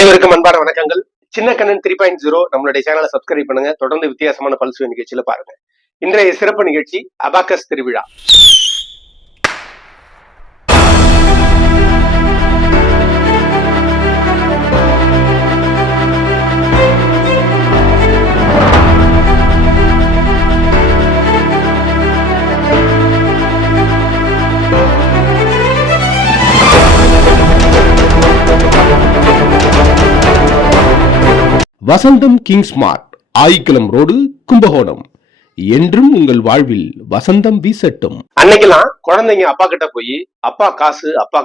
அனைவருக்கும் அன்பான வணக்கங்கள். சின்ன கண்ணன் 3.0 நம்மளுடைய சேனலை சப்ஸ்கிரைப் பண்ணுங்க. தொடர்ந்து வித்தியாசமான பல்சுவை நிகழ்ச்சியில பாருங்க. இன்றைய சிறப்பு நிகழ்ச்சி அபாக்கஸ் திருவிழா. வசந்தம் கிங்ஸ் மார்ட், ஆயிக்குளம் ரோடு, கும்பகோணம். என்றும் உங்கள் வாழ்வில் வசந்தம் வீசட்டும். அன்னைக்கெல்லாம் குழந்தைங்க அப்பா கிட்ட போய் அப்பா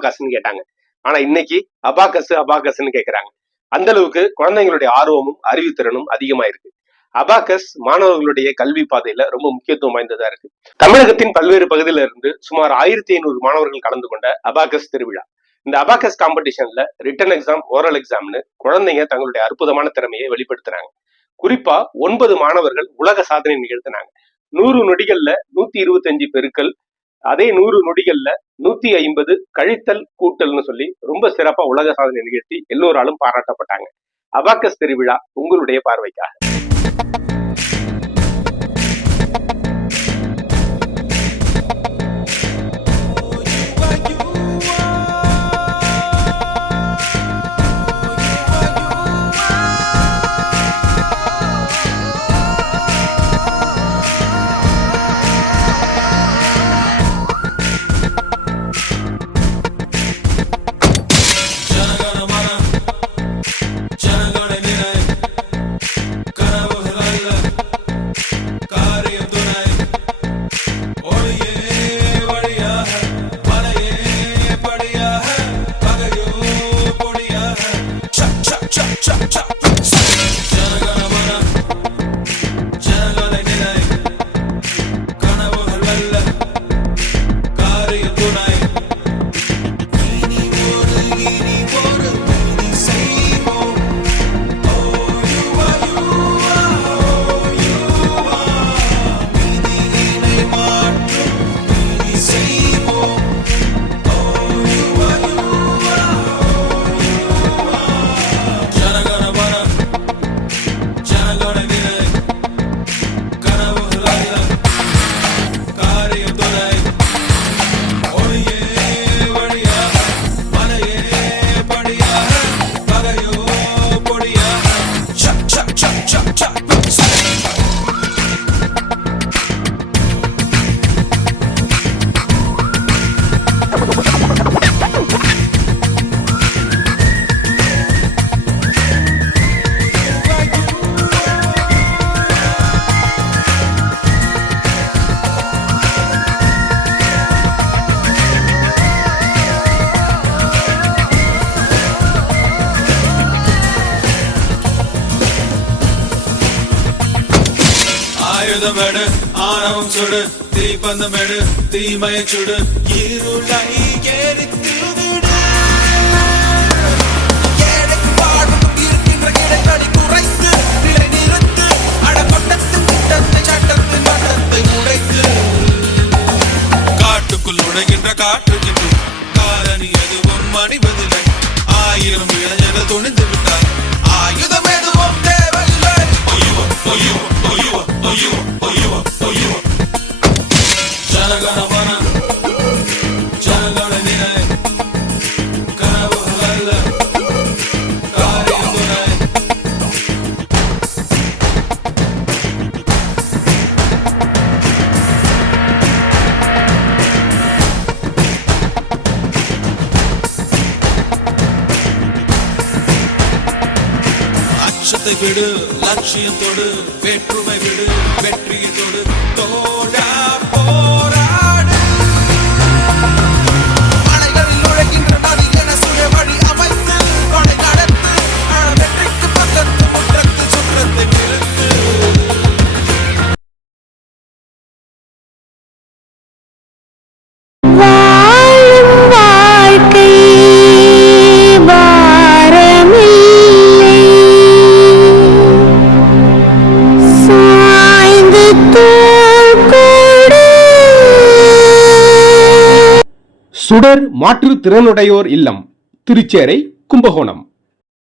காசுன்னு கேட்டாங்க. ஆனா இன்னைக்கு அபாக்கஸ்ன்னு கேட்கிறாங்க. அந்த அளவுக்கு குழந்தைங்களுடைய ஆர்வமும் அறிவுத்திறனும் அதிகமா இருக்கு. அபாக்கஸ் மாணவர்களுடைய கல்வி பாதையில ரொம்ப முக்கியத்துவம் வாய்ந்ததா இருக்கு. தமிழகத்தின் பல்வேறு பகுதியில இருந்து சுமார் 1500 மாணவர்கள் கலந்து கொண்ட அபாக்கஸ் திருவிழா. இந்த அபாக்கஸ் காம்படிஷன்ல ரிட்டன் எக்ஸாம், ஓரல் எக்ஸாம்னு குழந்தைங்க தங்களுடைய அற்புதமான திறமையை வெளிப்படுத்துறாங்க. குறிப்பா 9 மாணவர்கள் உலக சாதனை நிகழ்த்தினாங்க. 100 நொடிகள்ல 125 பெருக்கல், அதே 100 நொடிகள்ல 150 கழித்தல் கூட்டல்னு சொல்லி ரொம்ப சிறப்பா உலக சாதனை நிகழ்த்தி எல்லோராலும் பாராட்டப்பட்டாங்க. அபாக்கஸ் திருவிழா உங்களுடைய பார்வைக்காக. ஆயுதமெடு, ஆணவம் சுடு, தீப்பந்தமெடு, தீமையை சுடு, இருளை எரித்திடுடு. ஏழைக்கு வாழ்வுக்கும் இருக்கின்ற கிடைக்கடி குறைத்து, நிலை நிறுத்து, அடக்கொட்டத்தின் திட்டத்தை, சட்டத்தின் வட்டத்தை உடைத்து, காட்டுக்குள் நுழைகின்ற காற்றுக்கு காரணி எதுவும் மணிவதில்லை. 1000 இளைஞர்கள் துணிந்து விட்டார், ஆயுதம் எதுவும் தேவையில்லை. ஜனகணமன ஜனகணனினை கனவுகள் அல்ல காரியம் துணை. அச்சத்தை விடு, லட்சியத்தோடு, வேற்றுமை விடு, வெற்றியத்தோடு தோடா போராடு. அணைகளில் நுழைகின்ற நதி என சுய வழி அமைத்து கொடை நடத்து, வெற்றிக்கு பக்கத்து முற்றத்து சுற்றத்தை நிறுத்து. சுடர் மாற்றுத்திறனுடையோர் இல்லம், திருச்சேரை, கும்பகோணம்.